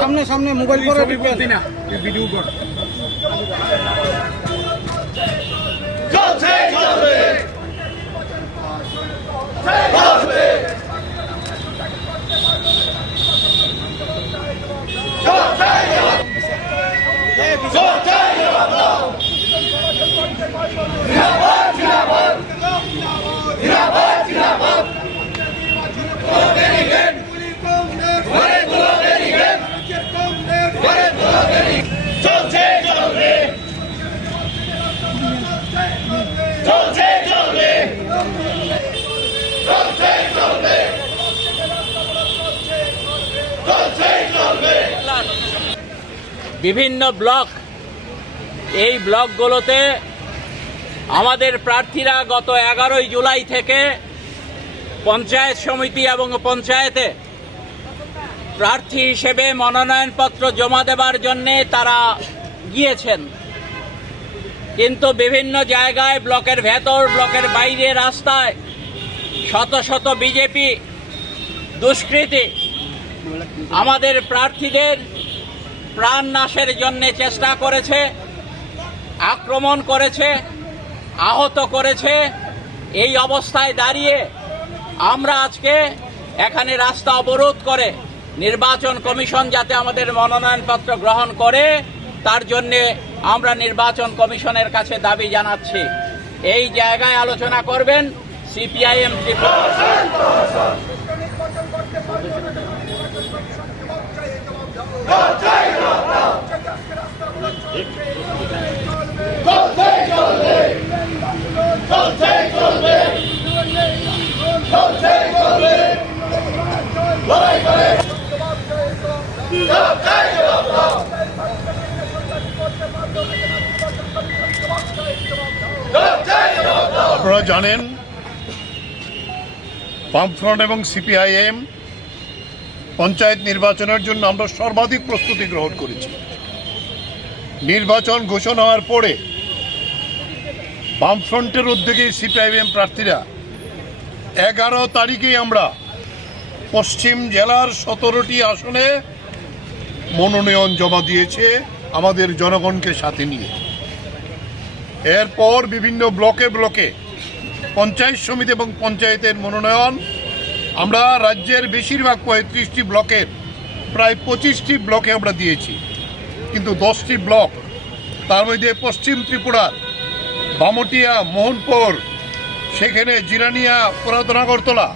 সামনে সামনে মোবাইল করে না ভিডিও কর বিভিন্ন ব্লক, এই ব্লকগুলোতে আমাদের প্রার্থীরা গত 11 জুলাই থেকে পঞ্চায়েত সমিতি এবং পঞ্চায়েতে প্রার্থী হিসেবে মনোনয়নপত্র জমা দেবার জন্যে তারা গিয়েছেন, কিন্তু বিভিন্ন জায়গায় ব্লকের ভেতর ব্লকের বাইরে রাস্তায় শত শত বিজেপি দুষ্কৃতী আমাদের প্রার্থীদের প্রাণ নাশের জন্য চেষ্টা করেছে, আক্রমণ করেছে, আহত করেছে। এই অবস্থায় দাঁড়িয়ে আমরা আজকে এখানে রাস্তা অবরোধ করে নির্বাচন কমিশন যাতে আমাদের মনোনয়নপত্র গ্রহণ করে তার জন্য আমরা নির্বাচন কমিশনের কাছে দাবি জানাচ্ছি। এই জায়গায় আলোচনা করবেন সিপিআইএম ত্রিপুরা। আপনারা জানেন বামফ্রন্ট এবং সিপিআইএম পঞ্চায়েত নির্বাচনের জন্য আমরা সর্বাধিক প্রস্তুতি গ্রহণ করেছি। নির্বাচন ঘোষণা হওয়ার পরে বামফ্রন্টের উদ্যোগে সিপিআইএম প্রার্থীরা 11 তারিখেই আমরা পশ্চিম জেলার 17টি আসনে মনোনয়ন জমা দিয়েছে আমাদের জনগণকে সাথে নিয়ে। এরপর বিভিন্ন ব্লকে ব্লকে পঞ্চায়েত সমিতি এবং পঞ্চায়েতের মনোনয়ন আমরা রাজ্যের বেশিরভাগ 35টি ব্লকের প্রায় 25টি ব্লকে আমরা দিয়েছি, কিন্তু 10টি ব্লক, তার মধ্যে পশ্চিম ত্রিপুরার বামটিয়া, মোহনপুর, সেখানে জিরানিয়া, পুরাতন আগরতলা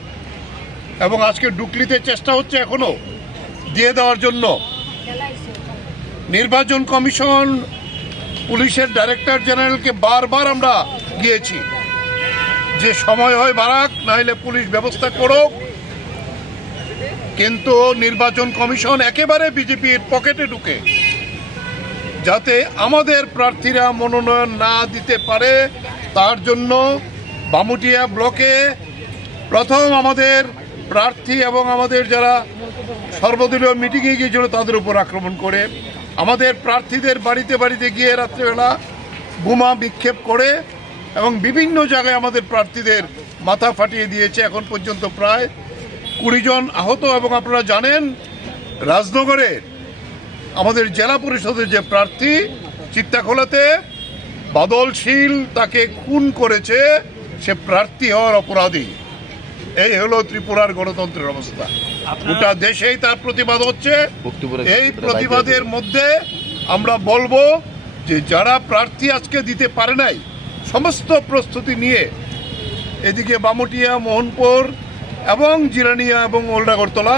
এবং আজকে ডুকলিতে চেষ্টা হচ্ছে এখনো দিয়ে দেওয়ার জন্য। নির্বাচন কমিশন পুলিশের ডাইরেক্টর জেনারেলকে বারবার আমরা গিয়েছি যে সময় হয় বাড়াক, নাহলে পুলিশ ব্যবস্থা করুক, কিন্তু নির্বাচন কমিশন একেবারে বিজেপির পকেটে ঢুকে যাতে আমাদের প্রার্থীরা মনোনয়ন না দিতে পারে তার জন্য বামুটিয়া ব্লকে প্রথম আমাদের প্রার্থী এবং আমাদের যারা সর্বদলীয় মিটিংয়ে গিয়েছিল তাদের উপর আক্রমণ করে আমাদের প্রার্থীদের বাড়িতে বাড়িতে গিয়ে রাত্রেবেলা বোমা বিক্ষেপ করে এবং বিভিন্ন জায়গায় আমাদের প্রার্থীদের মাথা ফাটিয়ে দিয়েছে। এখন পর্যন্ত প্রায় 20 জন আহত। এবং আপনারা জানেন রাজনগরের আমাদের জেলা পরিষদের যে প্রার্থী চিত্তাখোলাতে বাদল শীল তাকে খুন করেছে, সে প্রার্থী হওয়ার অপরাধী। এই হলো ত্রিপুরার গণতন্ত্রের অবস্থা। গোটা দেশেই তার প্রতিবাদ হচ্ছে। এই প্রতিবাদের মধ্যে আমরা বলবো যে যারা প্রার্থী আজকে দিতে পারে নাই সমস্ত প্রস্তুতি নিয়ে এদিকে বামুটিয়া, মোহনপুর এবং জিরানিয়া এবং ওল্ড আগরতলা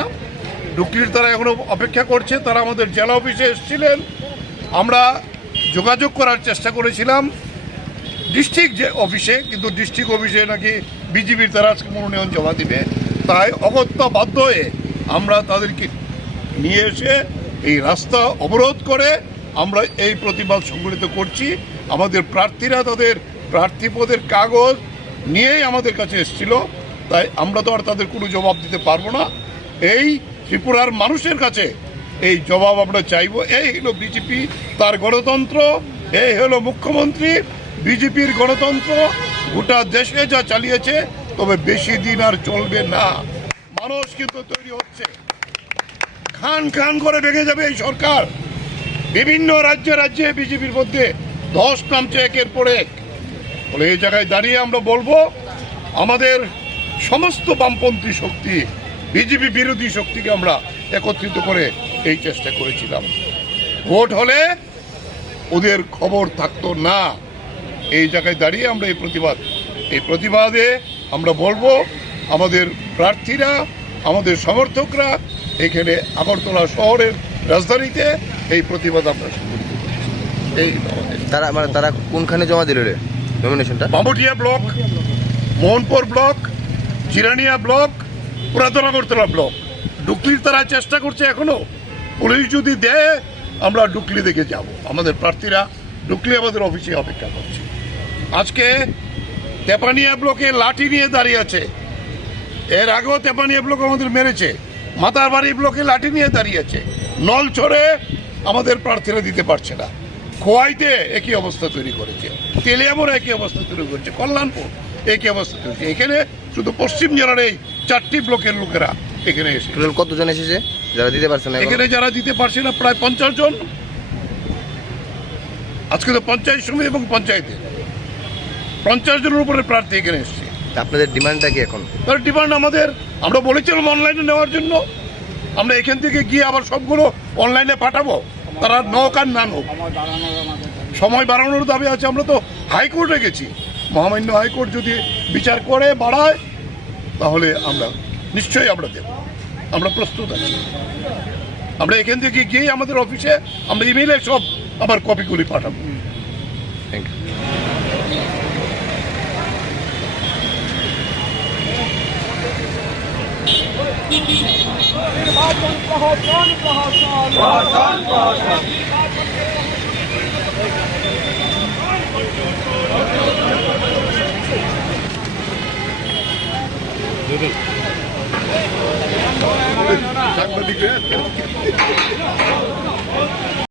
ডুকলির তারা এখনো অপেক্ষা করছে। তারা আমাদের জেলা অফিসে এসেছিলেন, আমরা যোগাযোগ করার চেষ্টা করেছিলাম ডিস্ট্রিক্ট যে অফিসে, কিন্তু ডিস্ট্রিক্ট অফিসে নাকি বিজেপির তারা আজকে মনোনয়ন জমা দিবে। তাই অগত্যা বাধ্য হয়ে আমরা তাদেরকে নিয়ে এসে এই রাস্তা অবরোধ করে আমরা এই প্রতিবাদ সংগঠিত করছি। আমাদের প্রার্থীরা তাদের প্রার্থীপদের কাগজ নিয়েই আমাদের কাছে এসেছিল, তাই আমরা তো আর তাদের কোনো জবাব দিতে পারবো না। এই ত্রিপুরার মানুষের কাছে এই জবাব আমরা চাইব। এই হলো বিজেপি, তার গণতন্ত্র, এই হলো মুখ্যমন্ত্রী, বিজেপির গণতন্ত্র, গোটা দেশে যা চালিয়েছে, তবে বেশি দিন আর চলবে না। মানুষ কিন্তু তৈরি হচ্ছে, খান খান করে ভেঙে যাবে এই সরকার। বিভিন্ন রাজ্যে রাজ্যে বিজেপির মধ্যে ধস নামছে একের পর এক। বলে এই জায়গায় দাঁড়িয়ে আমরা বলবো, আমাদের সমস্ত বামপন্থী শক্তি, বিজেপি বিরোধী শক্তিকে আমরা একত্রিত করে এই চেষ্টা করেছিলাম। ভোট হলে ওদের খবর থাকতো না। এই জায়গায় দাঁড়িয়ে আমরা এই প্রতিবাদে আমরা বলবো, আমাদের প্রার্থীরা, আমাদের সমর্থকরা এখানে আগরতলা শহরের রাজধানীতে এই প্রতিবাদ আমরা এই তারা কোনখানে জমা দিল রে নমিনেশনটা? Bamutia block, Mohanpur block, Jirania block, পুরাতন আগরতলা ব্লক। ডুকলির তারা চেষ্টা করছে এখনো। পুলিশ যদি দেয় আমরা ডুকলি দেখে যাব। আমাদের প্রার্থীরা ডুকলি আমাদের অফিসে অপেক্ষা করছে। আজকে তেপানিয়া ব্লকে লাঠি নিয়ে দাঁড়িয়ে আছে। এর আগেও তেপানিয়া ব্লক আমাদের মেরেছে। মাতারবাড়ি ব্লকে লাঠি নিয়ে দাঁড়িয়ে আছে। নলছড়ে আমাদের প্রার্থীরা দিতে পারছে না। খোয়াইতে একই অবস্থা তৈরি করেছে। তেলিয়ামোড় একই অবস্থা তৈরি করেছে। কল্যাণপুর একই অবস্থা তৈরি করেছে। এখানে শুধু পশ্চিম জেলার এই 4টি ব্লকের লোকেরা এখানে এসে। কতজন এসেছে যারা দিতে পারছে না? এখানে যারা দিতে পারছে না প্রায় 50 জন। আজকে তো পঞ্চায়েত সমিতি এবং পঞ্চায়েতে 50 জনের উপরে প্রার্থী এখানে এসছে। আপনাদের ডিমান্ডটা কি এখন? তার ডিমান্ড আমরা বলেছিলাম অনলাইনে নেওয়ার জন্য। আমরা এখান থেকে গিয়ে আবার সবগুলো অনলাইনে পাঠাবো। তারা নক আর না নোক, সময় বাড়ানোর দাবি আছে। আমরা তো হাইকোর্টে গেছি। মহামান্য হাইকোর্ট যদি বিচার করে বাড়ায়, তাহলে আমরা নিশ্চয়ই আমরা দেব। আমরা প্রস্তুত আছি। আমরা এখান থেকে গিয়ে আমাদের অফিসে আমরা ইমেইলে সব আবার কপিগুলি পাঠাবো। Thank you. সাংবাদিকরা